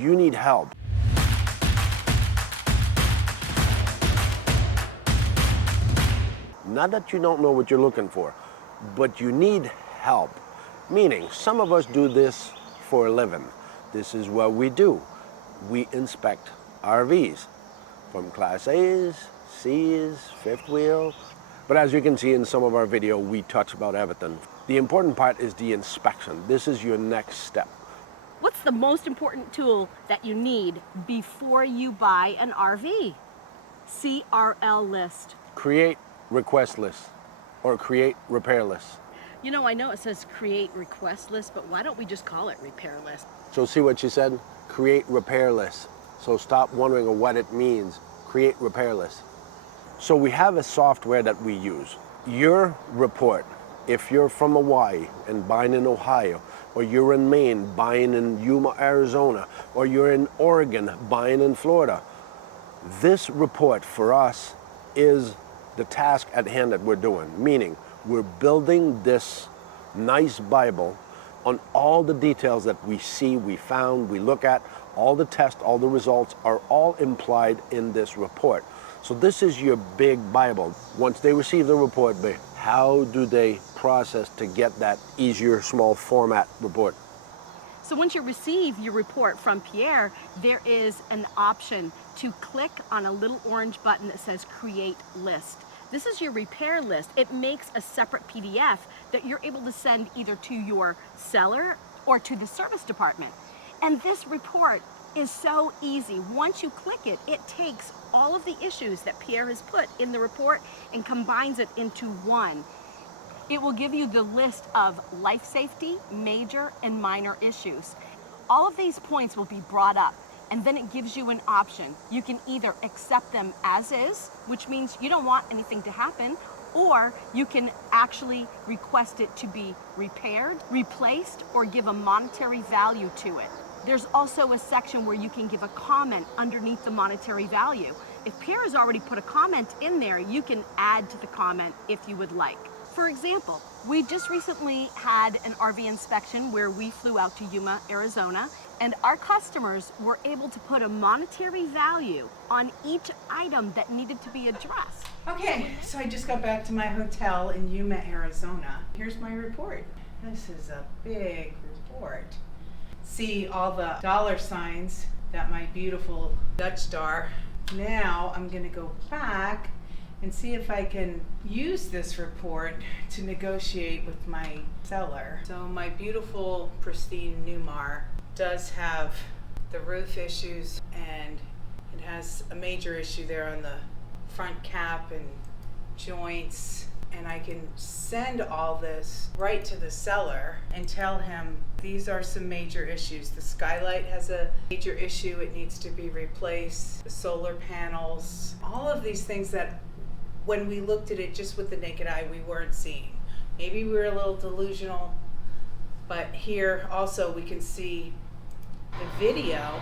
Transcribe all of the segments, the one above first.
you need help. Not that you don't know what you're looking for, but you need help. Meaning, some of us do this for a living. This is what we do. We inspect RVs, from Class A's, C's, fifth wheel. But as you can see in some of our video, we touch about everything. The important part is the inspection. This is your next step. What's the most important tool that you need before you buy an RV? CRL list. Create request list or create repair list. You know, I know it says create request list, but why don't we just call it repair list? So see what she said? Create repair list. So stop wondering what it means. Create repair list. So we have a software that we use. Your report, if you're from Hawaii and buying in Ohio, or you're in Maine buying in Yuma, Arizona, or you're in Oregon buying in Florida, this report for us is the task at hand that we're doing, meaning we're building this nice Bible on all the details that we see, we found, we look at, all the tests, all the results are all implied in this report. So this is your big Bible. Once they receive the report, how do they process to get that easier, small format report? So once you receive your report from Pierre, there is an option to click on a little orange button that says Create List. This is your repair list. It makes a separate PDF that you're able to send either to your seller or to the service department. And this report is so easy. Once you click it, it takes all of the issues that Pierre has put in the report and combines it into one. It will give you the list of life safety, major and minor issues. All of these points will be brought up, and then it gives you an option. You can either accept them as is, which means you don't want anything to happen, or you can actually request it to be repaired, replaced, or give a monetary value to it. There's also a section where you can give a comment underneath the monetary value. If Pierre has already put a comment in there, you can add to the comment if you would like. For example, we just recently had an RV inspection where we flew out to Yuma, Arizona, and our customers were able to put a monetary value on each item that needed to be addressed. Okay, so I just got back to my hotel in Yuma, Arizona. Here's my report. This is a big report. See all the dollar signs that my beautiful Dutch star. Now I'm going to go back and see if I can use this report to negotiate with my seller. So my beautiful pristine Newmar does have the roof issues, and it has a major issue there on the front cap and joints, and I can send all this right to the seller and tell him these are some major issues. The skylight has a major issue, it needs to be replaced. The solar panels, all of these things that when we looked at it just with the naked eye we weren't seeing. Maybe we were a little delusional, but here also we can see the video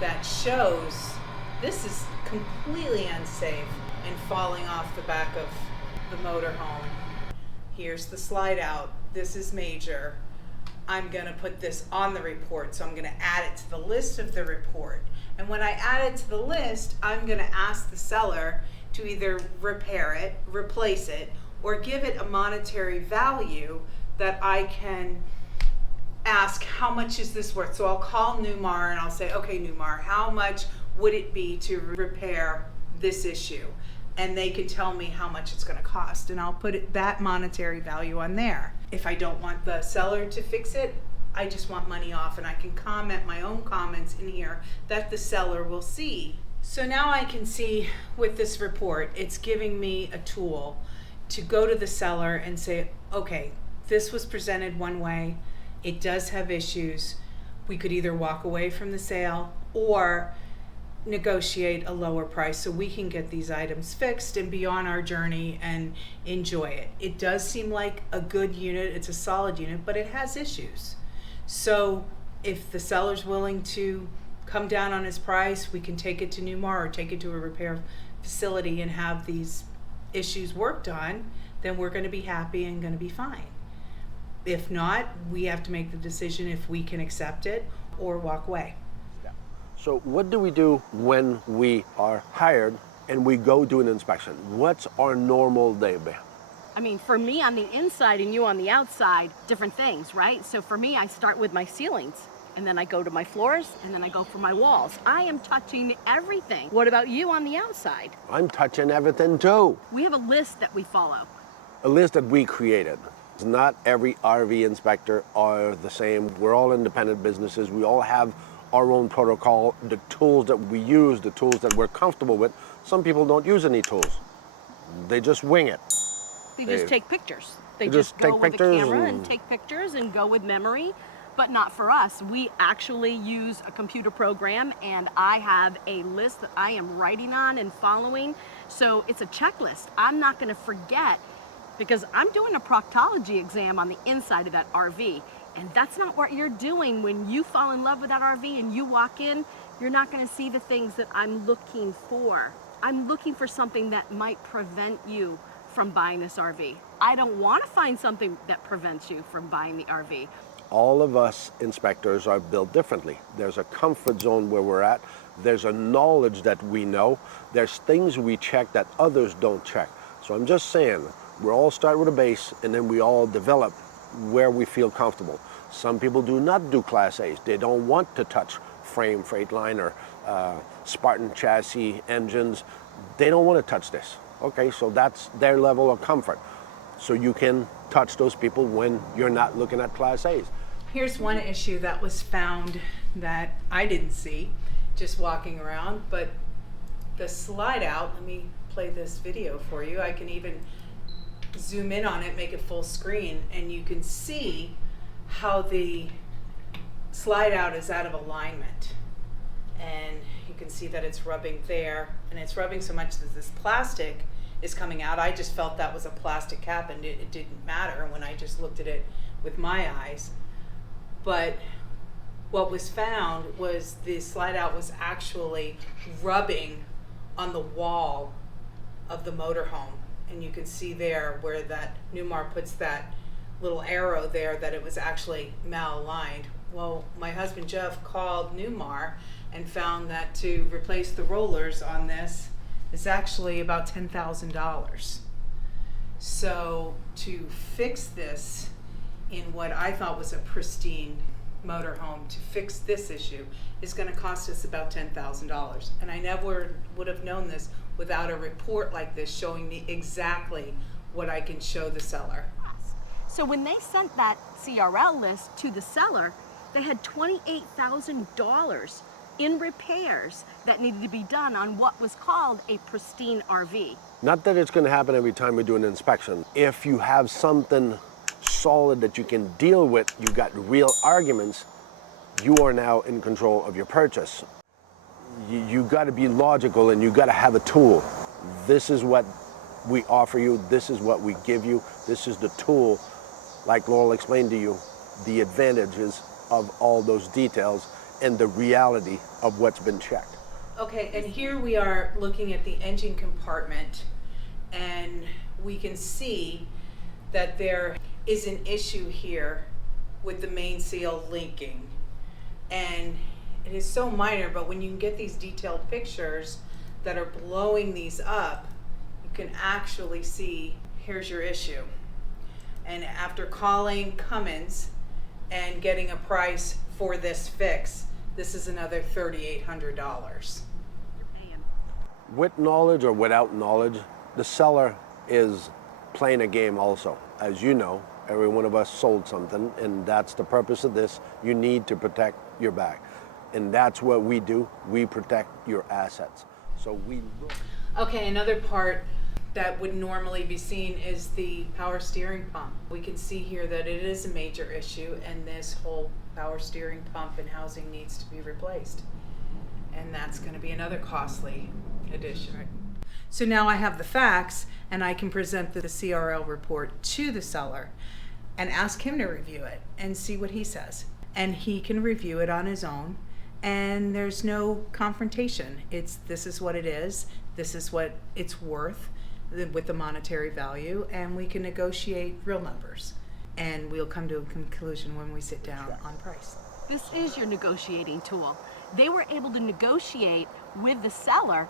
that shows this is completely unsafe and falling off the back of the motorhome. Here's the slide out. This is major. I'm going to put this on the report, so I'm going to add it to the list of the report. And when I add it to the list, I'm going to ask the seller to either repair it, replace it, or give it a monetary value that I can ask, how much is this worth? So I'll call Newmar and I'll say, okay, Newmar, how much would it be to repair this issue? And they can tell me how much it's going to cost, and I'll put that monetary value on there. If I don't want the seller to fix it, I just want money off, and I can comment my own comments in here that the seller will see. So now I can see with this report, it's giving me a tool to go to the seller and say, okay, this was presented one way, it does have issues. We could either walk away from the sale or negotiate a lower price so we can get these items fixed and be on our journey and enjoy it. It does seem like a good unit, it's a solid unit, but it has issues. So if the seller's willing to come down on his price, we can take it to Newmar or take it to a repair facility and have these issues worked on, then we're going to be happy and going to be fine. If not, we have to make the decision if we can accept it or walk away. So what do we do when we are hired and we go do an inspection? What's our normal day, Bea? I mean, for me on the inside and you on the outside, different things, right? So for me, I start with my ceilings, and then I go to my floors, and then I go for my walls. I am touching everything. What about you on the outside? I'm touching everything too. We have a list that we follow. A list that we created. Not every RV inspector are the same. We're all independent businesses. We all have our own protocol, the tools that we use, the tools that we're comfortable with. Some people don't use any tools. They just wing it. They just take pictures. They just just go take with a pictures camera and- and take pictures and go with memory, but not for us. We actually use a computer program, and I have a list that I am writing on and following. So it's a checklist. I'm not going to forget, because I'm doing a proctology exam on the inside of that RV, and that's not what you're doing. When you fall in love with that RV and you walk in, you're not going to see the things that I'm looking for. I'm looking for something that might prevent you from buying this RV. I don't want to find something that prevents you from buying the RV. All of us inspectors are built differently. There's a comfort zone where we're at. There's a knowledge that we know. There's things we check that others don't check. So I'm just saying, we all start with a base, and then we all develop where we feel comfortable. Some people do not do Class A's. They don't want to touch frame, Freightliner, Spartan chassis, engines. They don't want to touch this. Okay, so that's their level of comfort. So you can touch those people when you're not looking at Class A's. Here's one issue that was found that I didn't see just walking around, but the slide out, let me play this video for you. I can even zoom in on it, make it full screen, and you can see how the slide out is out of alignment. And you can see that it's rubbing there, and it's rubbing so much that this plastic is coming out. I just felt that was a plastic cap, and it didn't matter when I just looked at it with my eyes. But what was found was the slide out was actually rubbing on the wall of the motorhome. And you can see there where that Newmar puts that little arrow there that it was actually malaligned. Well, my husband Jeff called Newmar and found that to replace the rollers on this is actually about $10,000. So to fix this in what I thought was a pristine motorhome, to fix this issue is going to cost us about $10,000. And I never would have known this without a report like this showing me exactly what I can show the seller. So when they sent that CRL list to the seller, they had $28,000 in repairs that needed to be done on what was called a pristine RV. Not that it's going to happen every time we do an inspection. If you have something solid that you can deal with, you've got real arguments, you are now in control of your purchase. You got to be logical, and you got to have a tool. This is what we offer you. This is what we give you. This is the tool. Like Laurel explained to you, the advantages of all those details and the reality of what's been checked. Okay, and here we are looking at the engine compartment, and we can see that there is an issue here with the main seal leaking. And it is so minor, but when you can get these detailed pictures that are blowing these up, you can actually see, here's your issue. And after calling Cummins and getting a price for this fix, this is another $3,800. With knowledge or without knowledge, the seller is playing a game also. As you know, every one of us sold something, and that's the purpose of this. You need to protect your back. And that's what we do. We protect your assets. So we look. Okay, another part that would normally be seen is the power steering pump. We can see here that it is a major issue, and this whole power steering pump and housing needs to be replaced. And that's going to be another costly addition. So now I have the facts, and I can present the CRL report to the seller and ask him to review it and see what he says. And he can review it on his own, and there's no confrontation. This is what it is, this is what it's worth with the monetary value, and we can negotiate real numbers. And we'll come to a conclusion when we sit down on price. This is your negotiating tool. They were able to negotiate with the seller.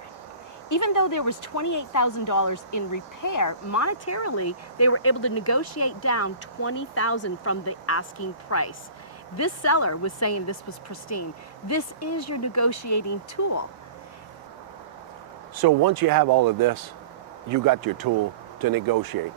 Even though there was $28,000 in repair, monetarily, they were able to negotiate down $20,000 from the asking price. This seller was saying this was pristine. This is your negotiating tool. So once you have all of this, you got your tool to negotiate.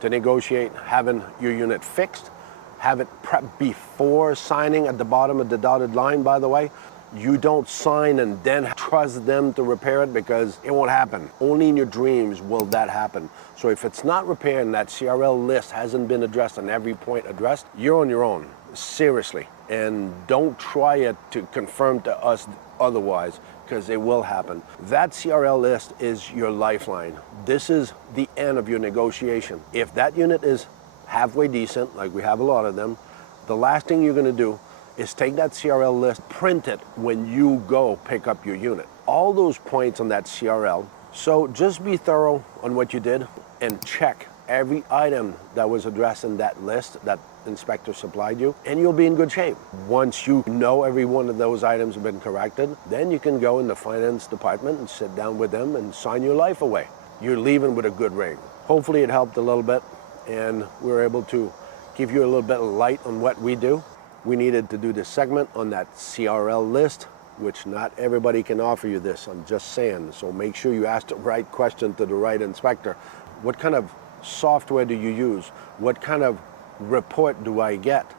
To negotiate having your unit fixed, have it prepped before signing at the bottom of the dotted line, by the way. You don't sign and then trust them to repair it, because it won't happen. Only in your dreams will that happen. So if it's not repaired and that CRL list hasn't been addressed and every point addressed, you're on your own, seriously. And don't try it to confirm to us otherwise, because it will happen. That CRL list is your lifeline. This is the end of your negotiation. If that unit is halfway decent, like we have a lot of them, the last thing you're gonna do is take that CRL list, print it when you go pick up your unit. All those points on that CRL. So just be thorough on what you did and check every item that was addressed in that list that inspector supplied you, and you'll be in good shape. Once you know every one of those items have been corrected, then you can go in the finance department and sit down with them and sign your life away. You're leaving with a good ring. Hopefully it helped a little bit, and we were able to give you a little bit of light on what we do. We needed to do this segment on that CRL list, which not everybody can offer you this, I'm just saying. So make sure you ask the right question to the right inspector. What kind of software do you use? What kind of report do I get?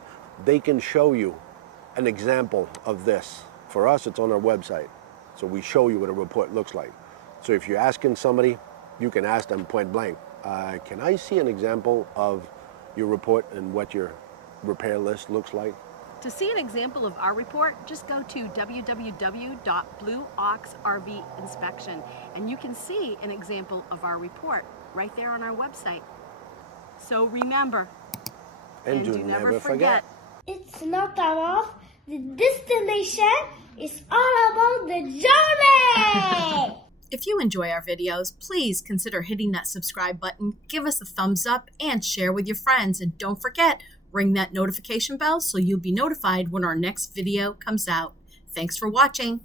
They can show you an example of this. For us, it's on our website. So we show you what a report looks like. So if you're asking somebody, you can ask them point blank, can I see an example of your report and what your repair list looks like? To see an example of our report, just go to www.blueoxrvinspection, and you can see an example of our report right there on our website. So remember, And do never forget. It's not about the destination, it's all about the journey! if you enjoy our videos, please consider hitting that subscribe button, give us a thumbs up, and share with your friends. And don't forget, ring that notification bell so you'll be notified when our next video comes out. Thanks for watching.